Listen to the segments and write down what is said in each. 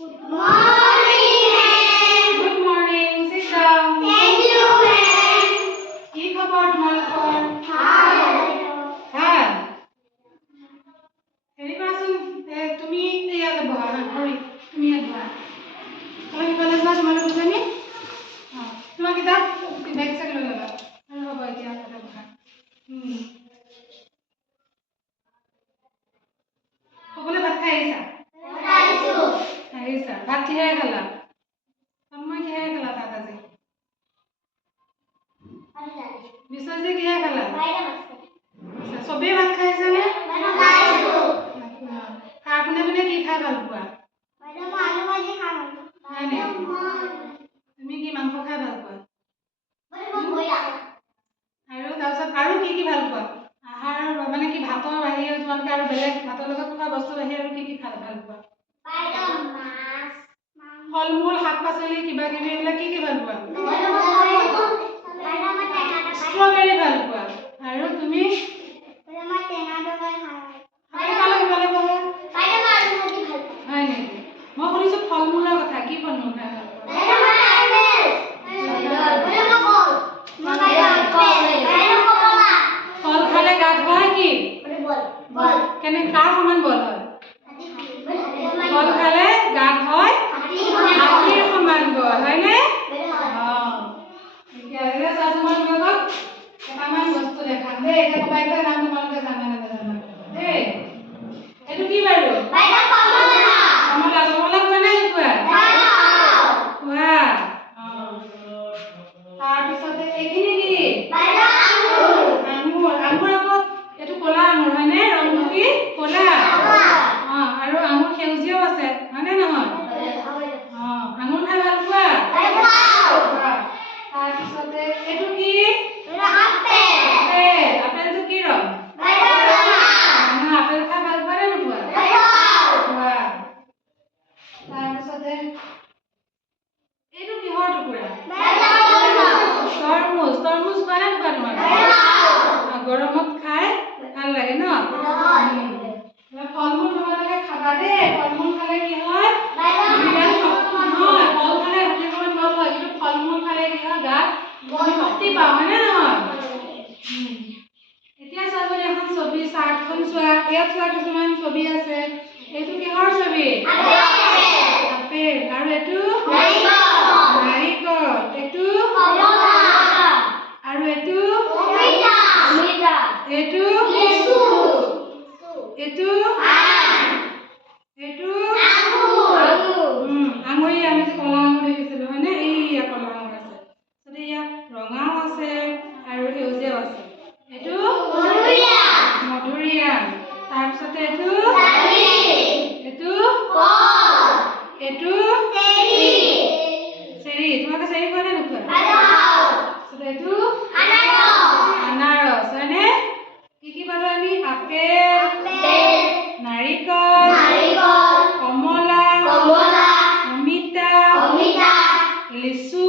Good morning, ma'am. Good morning. Sit down. Thank you, ma'am. কি খবৰ তোমালোকৰ? Hi. হেৰি কৰাচোন তুমি ইয়াতে বহা হৰি তুমি ইয়াত বহা মই সিফালে যোৱা তোমালোক দুজনী তোমাৰ কিতাপ বেগ চেগ লৈ ল'বা আৰু হ'ব এতিয়া তাতে বহা সকলোৱে ভাত খাই আহিছা ভাত কিহেৰে খালা মই কিহেৰে খালা ভাত আজি বিশ্বজিৎ কিহেৰে খালা চবেই ভাত খাইছেনে কোনে কোনে কি খাই ভাল পোৱা তুমি কি মাংস খাই ভাল পোৱা আৰু তাৰপিছত আৰু কি ভাল পোৱা আহাৰ মানে কি ভাতৰ বাহিৰে তোমালোকে আৰু বেলেগ ভাতৰ লগত খোৱা বস্তু বাহিৰে আৰু কি খাই ভাল পোৱা ফল মূল শাক পাচলি কিবা কিবি এইবিলাক কি ভাল পোৱা ষ্ট্ৰবেৰী ভাল পোৱা আৰু তুমি হয় নেকি মই শুনিছোঁ ফল মূলৰ কথা কি ফল মূল খাই ভাল পোৱা ফল খালে গাত হয় কি কেনে কাৰ সমান বল হয় ফল খালে গাত হয় হাতীৰ সমান বল হয়নে এতিয়া তোমালোকক কেইটামান বস্তু দেখাম দেই এতিয়া কবাইকৰ নাম তোমালোকে জানা নে নাজানা দেই এইটো কি বাৰু কমলা কমলা খোৱা নে নোখোৱা খোৱা তাৰপিছতে এইখিনি কি আঙুৰ আঙুৰ আকৌ এইটো ক'লা আঙুৰ হয়নে ৰংটো কি ক'লা আৰু আঙুৰ সেউজীয়াও আছে হয়নে নহয় আঙুৰ খাই ভাল পোৱা তাৰপিছতে এইটো কি আপেলটো কি ৰং আপেল খাই ভাল পোৱা নে নোপোৱা তাৰপিছতে এইটো কিহৰ টুকুৰা তৰমুজ তৰমুজ খোৱা নে নোখোৱা তোমালোকে গৰমত খাই ভাল লাগে ন ফল মূল তোমালোকে খাবা দেই ফল মূল খালে কি হয় নহয় ফল খালে হাতীৰ সমান বল হয় কিন্তু ফল মূল খালে কি হয় গাত শক্তি পাওঁ হয়নে নহয় এতিয়া চাবলৈ এখন ছবি চাৰ্টখন চোৱা ইয়াত চোৱা কিছুমান ছবি আছে এইটো কিহৰ ছবি আপেল আৰু এইটো নাৰিকল এইটো আৰু এইটো এইটো আঙুৰি আমি কলা আঙুৰ দেখিছিলো হয়নে এইয়া কলা আঙুৰ আছে তাৰপিছতে ইয়াত ৰঙাও আছে আৰু সেউজীয়াও আছে এইটো মধুৰিআম তাৰপিছতে এইটো চেৰি তোমালোকে চেৰি খোৱা নে নোখোৱা এইটো আনাৰস হয়নে কি পালো আমি আপেল নাৰিকল কমলা অমিতা লিচু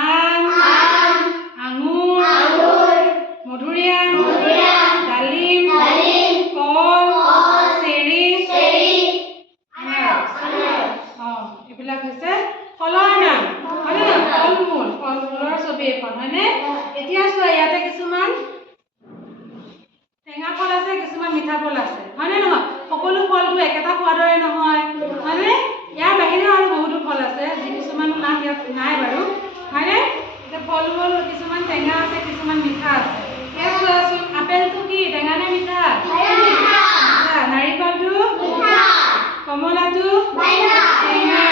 আম আঙুৰ মধুৰিআম ডালিম কল চেৰি এইবিলাক হৈছে ফলৰ নাম হয়নে ফল মূলৰ ছবি এখন হয়নে এতিয়া চোৱা ইয়াতে কিছুমান টেঙা ফল আছে কিছুমান মিঠা ফল আছে হয়নে নহয় সকলো ফলটো একেটা সোৱাদৰে নহয় হয়নে ইয়াৰ বাহিৰেও আৰু বহুতো ফল আছে যি কিছুমান নাম ইয়াত নাই বাৰু হয়নে এতিয়া ফলবোৰ কিছুমান টেঙা আছে কিছুমান মিঠা আছে ইয়াত চোৱাচোন আপেলটো কি টেঙা নে মিঠা নাৰিকলটো কমলাটো টেঙা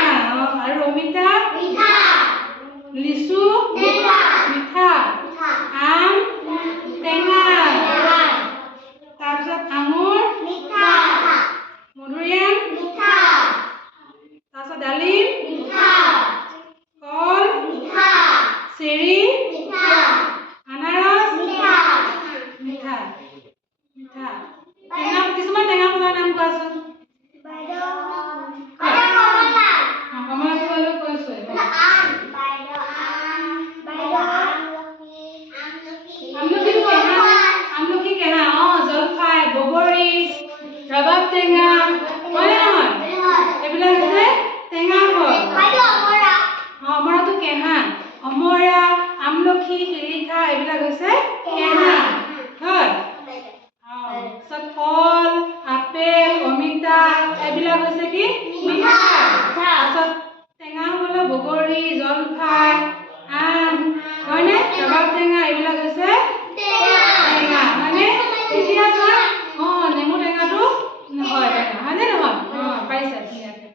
আৰু অমিতা লিচু মিঠা আম টেঙা তাৰপিছত আঙুৰ মধুৰিআম তাৰপিছত ডালিম কল চেৰি আনাৰস মিঠা এইবিলাক হৈছে কি মিঠা তাৰপিছত টেঙা হ'বলৈ বগৰী জলফাই আম হয়নে ৰবাব টেঙা এইবিলাক হৈছে টেঙা হয়নে এতিয়া চোৱা নেমু টেঙাটো হয় টেঙা হয়নে নহয় পাইছা ধুনীয়াকৈ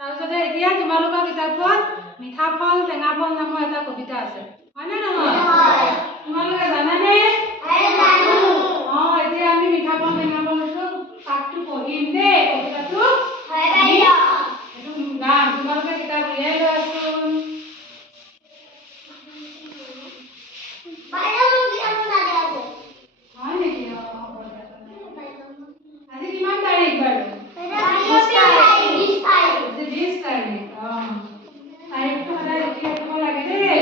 তাৰপিছতে এতিয়া তোমালোকৰ কিতাপত মিঠা ফল টেঙা ফল নামৰ এটা কবিতা আছে হয়নে নহয় তোমালোকে জানানে এতিয়া আমি মিঠা ফল টেঙা ফলটো পাঠটো পঢ়িম দেই কবিতাটো এইটো গান তোমালোকে কিতাপ উলিয়াই লোৱাচোন হয় নেকি আজি কিমান তাৰিখ বাৰু আজি 20 তাৰিখ তাৰিখটো সদায় লিখি ৰাখিব লাগে দেই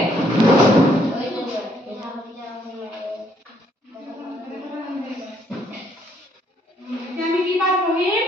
এতিয়া আমি কি পাঠ পঢ়িম